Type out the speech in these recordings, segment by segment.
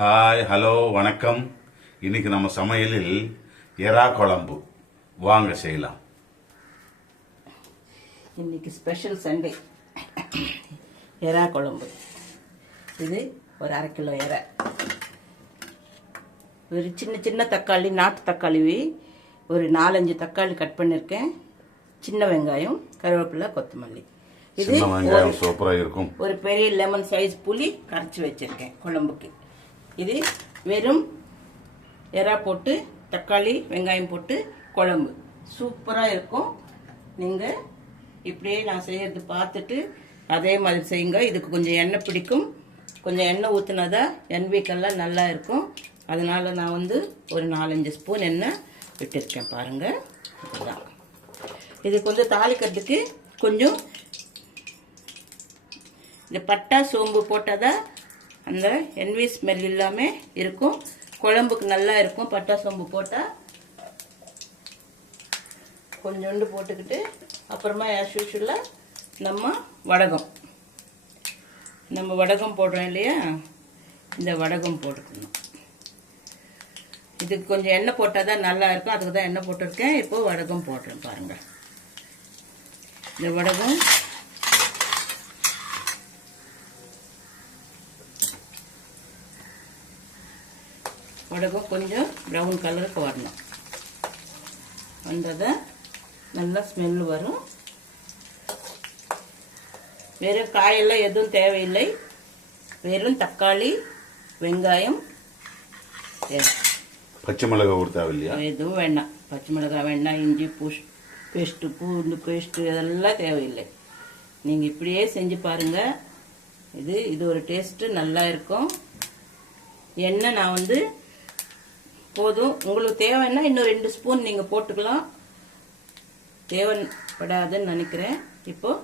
Hi hello வணக்கம். இன்னைக்கு நம்ம சமையலில் எறா குழம்பு வாங்க செய்யலாம். இன்னைக்கு ஸ்பெஷல் சண்டே எறா குழம்பு. இது ஒரு 1/2 கிலோ எறா. ஒரு சின்ன சின்ன தக்காளி, நாட்டு தக்காளி ஒரு 4-5 தக்காளி கட் பண்ணியிருக்கேன். சின்ன வெங்காயம், கருவேப்பிலை, கொத்தமல்லி. இது சூப்பரா இருக்கும். ஒரு பெரிய லெமன் சைஸ் புளி கரைச்சி வச்சிருக்கேன் குழம்புக்கு. இது வெறும் எறா போட்டு தக்காளி வெங்காயம் போட்டு குழம்பு சூப்பராக இருக்கும். நீங்கள் இப்படியே நான் செய்யறது பார்த்துட்டு அதே மாதிரி செய்யுங்க. இதுக்கு கொஞ்சம் எண்ணெய் பிடிக்கும். கொஞ்சம் எண்ணெய் ஊற்றினாதா எண்ணெய்க்கெல்லாம் நல்லா இருக்கும். அதனால நான் ஒரு 4-5 ஸ்பூன் எண்ணெய் விட்டுருக்கேன். பாருங்கள், இதுதான். இதுக்கு தாளிக்கிறதுக்கு கொஞ்சம் இந்த பட்டா சோம்பு போட்டால் தான் அந்த எண்ணெய் ஸ்மெல் இல்லாமல் இருக்கும். குழம்புக்கு நல்லா இருக்கும். பட்டா சோம்பு போட்டால் கொஞ்சோண்டு போட்டுக்கிட்டு அப்புறமா ஆஸ் யூஷுவலாக நம்ம வடகம் போடுறோம் இல்லையா, இந்த வடகம் போட்டுக்கணும். இதுக்கு கொஞ்சம் எண்ணெய் போட்டால் தான் நல்லா இருக்கும். அதுக்கு தான் எண்ணெய் போட்டிருக்கேன். இப்போது வடகம் போடுறேன். பாருங்கள், இந்த வடகம் கொஞ்சம் ப்ரௌன் கலருக்கு வரணும். வந்ததை நல்லா ஸ்மெல் வரும். வெறும் காயெல்லாம் எதுவும் தேவையில்லை. வெறும் தக்காளி, வெங்காயம், பச்சை மிளகாய் ஒரு தேவையில்லையா? எதுவும் வேண்டாம். பச்சை மிளகாய் வேண்டாம். இஞ்சி பேஸ்ட்டு, பூண்டு பேஸ்ட்டு இதெல்லாம் தேவையில்லை. நீங்கள் இப்படியே செஞ்சு பாருங்கள். இது ஒரு டேஸ்ட்டு நல்லா இருக்கும். எண்ணெய் நான் போதும். உங்களுக்கு தேவைன்னா இன்னும் 2 ஸ்பூன் நீங்கள் போட்டுக்கலாம். தேவைப்படாதுன்னு நினைக்கிறேன். இப்போது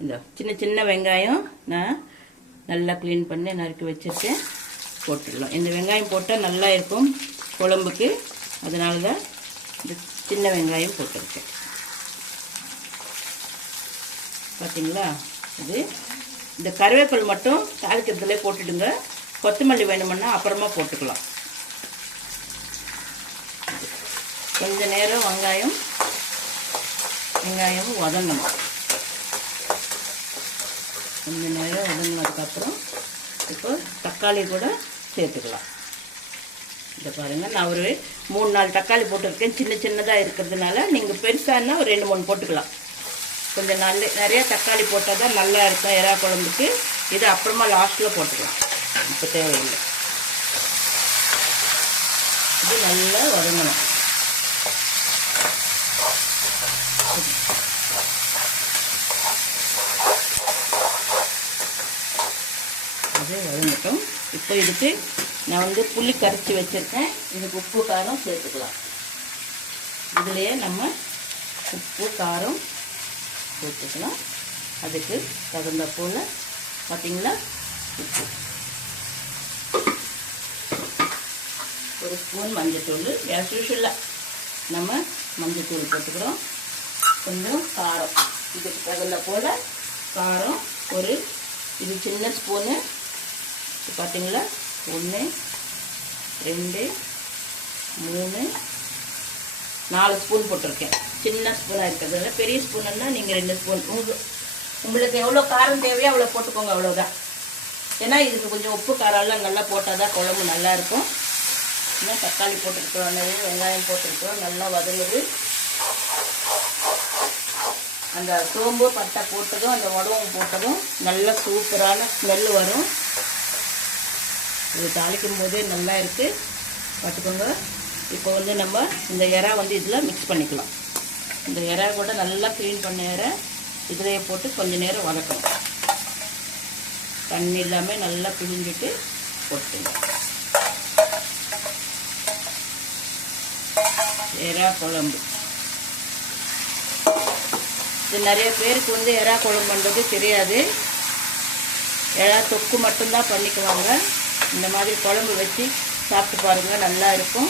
இந்த சின்ன சின்ன வெங்காயம் நான் நல்லா க்ளீன் பண்ணி நறுக்கி வச்சுருக்கேன். போட்டுடலாம். இந்த வெங்காயம் போட்டால் நல்லா இருக்கும் குழம்புக்கு. அதனால தான் இந்த சின்ன வெங்காயம் போட்டிருக்கேன். பார்த்தீங்களா? இந்த கருவேப்பிலை மட்டும் தாளிக்கிறதுல போட்டுடுங்க. கொத்தமல்லி வேணுமுன்னா அப்புறமா போட்டுக்கலாம். கொஞ்ச நேரம் வெங்காயம் வதங்கணும். கொஞ்ச நேரம் வதங்கினதுக்கப்புறம் இப்போ தக்காளி கூட சேர்த்துக்கலாம். இதை பாருங்கள், நான் ஒரு 3-4 தக்காளி போட்டிருக்கேன். சின்ன சின்னதாக இருக்கிறதுனால நீங்கள் பெருசானா ஒரு 2-3 போட்டுக்கலாம். கொஞ்சம் நிறைய தக்காளி போட்டால் தான் நல்லா இருக்கும் எறா குழம்புக்கு. இது அப்புறமா லாஸ்ட்டில் போட்டுக்கலாம். இப்போ தேவையில்லை. இது நல்லா வதங்கணும். அது வதங்கட்டும். இப்போ இதுக்கு நான் புளி கரைச்சி வச்சுருக்கேன். இதுக்கு உப்பு காரம் சேர்த்துக்கலாம். இதுலேயே நம்ம உப்பு காரம் சேர்த்துக்கலாம். அதுக்கு தகுந்த போல் பார்த்தீங்களா உப்பு. 1 ஸ்பூன் மஞ்சத்தூள். ஆஸ் யூஷுவலாக நம்ம மஞ்சத்தூள் போட்டுக்கிறோம். கொஞ்சம் காரம், இதுக்கு தகுந்த போல் காரம். இது சின்ன ஸ்பூனு. பார்த்தீங்களா, 1 2 3 4 ஸ்பூன் போட்டிருக்கேன். சின்ன ஸ்பூனாக இருக்கிறதுனால. பெரிய ஸ்பூனுன்னா நீங்கள் 2 ஸ்பூன். உங்களுக்கு எவ்வளோ காரம் தேவையோ அவ்வளோ போட்டுக்கோங்க. அவ்வளோதான். ஏன்னா இதுக்கு கொஞ்சம் உப்பு காரம்லாம் நல்லா போட்டால் தான் குழம்பு நல்லாயிருக்கும். இன்னும் தக்காளி போட்டுருக்கோம், நிறைய வெங்காயம் போட்டுருக்கோம். நல்லா வதங்குது. அந்த சோம்பு பட்டை போட்டதும் அந்த வடகம் போட்டதும் நல்ல சூப்பரான ஸ்மெல் வரும். இது தாளிக்கும் போதே நல்லா இருக்குது. பார்த்துக்கோங்க. இப்போ நம்ம இந்த எறா இதில் மிக்ஸ் பண்ணிக்கலாம். இந்த எறா கூட நல்லா க்ளீன் பண்ண எறா இதிலேயே போட்டு கொஞ்சம் நேரம் வதக்கணும். தண்ணி இல்லாமல் நல்லா பிழிஞ்சிட்டு போட்டுங்க. எறா குழம்பு இது நிறைய பேருக்கு எறா குழம்பு பண்ணுறது தெரியாது. எறா தொக்கு மட்டும்தான் பண்ணிக்குவாங்க. இந்த மாதிரி குழம்பு வச்சு சாப்பிட்டு பாருங்கள், நல்லா இருக்கும்.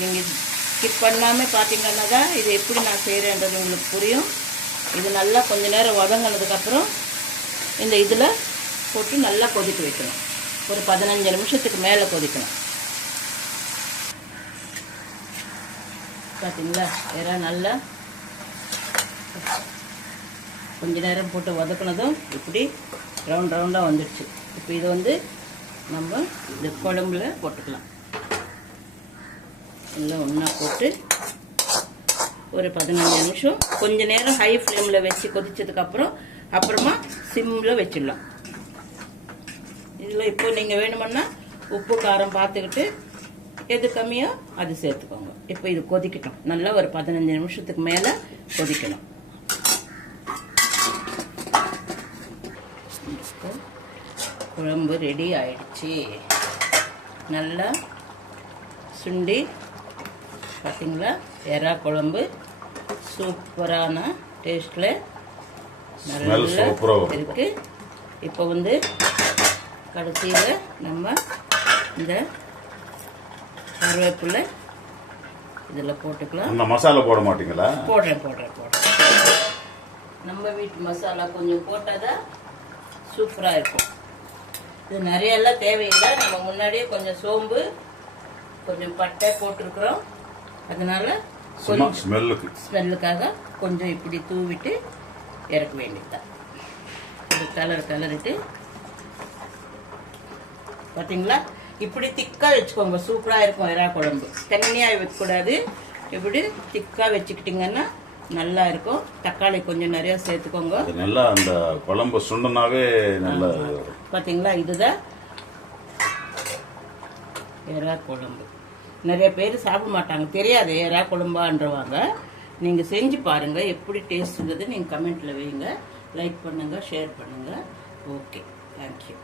நீங்கள் ஸ்கிப் பண்ணாமல் பார்த்தீங்கன்னா தான் இது எப்படி நான் செய்கிறேன்றது உங்களுக்கு புரியும். இது நல்லா கொஞ்ச நேரம் வதங்கினதுக்கப்புறம் இந்த இதில் போட்டு நல்லா கொதிக்க வைக்கணும். ஒரு 15 நிமிஷத்துக்கு மேலே கொதிக்கணும். பார்த்தீங்களா, எறா நல்லா கொஞ்ச நேரம் போட்டு வதக்குனதும் இப்படி ரவுண்டாக வந்துடுச்சு. இப்போ இது வந்து நம்ம இந்த குழம்புல போட்டுக்கலாம். எல்லாம் ஒன்றா போட்டு ஒரு 15 நிமிஷம் கொஞ்ச நேரம் ஹை ஃப்ளேமில் வச்சு கொதிச்சதுக்கப்புறம் அப்புறமா சிம்மில் வச்சிடலாம். இதில் இப்போ நீங்கள் வேணுமுன்னா உப்பு காரம் பார்த்துக்கிட்டு எது கம்மியோ அது சேர்த்துக்கோங்க. இப்போ இது கொதிக்கட்டும். நல்லா ஒரு 15 நிமிஷத்துக்கு மேலே கொதிக்கணும். குழம்பு ரெடி ஆயிடுச்சு. நல்லா சுண்டி பார்த்தீங்களா, எறா குழம்பு சூப்பரான டேஸ்டில் நல்லா இருக்கு. இப்போ வந்து கடைசியில் நம்ம இந்த கருவேப்பிலை இதில் போட்டுக்கலாம். இந்த மசாலா போட மாட்டீங்களா? போடுறேன். நம்ம வீட்டு மசாலா கொஞ்சம் போட்டாதான் சூப்பராக இருக்கும். இது நிறையெல்லாம் தேவையில்லை. நம்ம முன்னாடியே கொஞ்சம் சோம்பு கொஞ்சம் பட்டை போட்டிருக்கிறோம். அதனால கொஞ்சம் ஸ்மெல்லுக்காக கொஞ்சம் இப்படி தூவிட்டு இறக்க வேண்டியதுதான். ஒரு கலரிட்டு பார்த்தீங்களா, இப்படி திக்காக வச்சுக்கோங்க. சூப்பராக இருக்கும் எறா குழம்பு. தண்ணியாக வைக்கக்கூடாது. இப்படி திக்காக வச்சுக்கிட்டிங்கன்னா நல்லா இருக்கும். தக்காளி கொஞ்சம் நிறைய சேர்த்துக்கோங்க. நல்லா அந்த குழம்பு சுண்டனாவே நல்லா பார்த்தீங்களா, இதுதான் எறா குழம்பு. நிறைய பேர் சாப்பிட மாட்டாங்க, தெரியாது எறா குழம்பான்றவாங்க. நீங்கள் செஞ்சு பாருங்கள் எப்படி டேஸ்ட்டுங்கிறது நீங்கள் கமெண்ட்டில் வைங்க. லைக் பண்ணுங்கள், ஷேர் பண்ணுங்கள். Okay, thank you.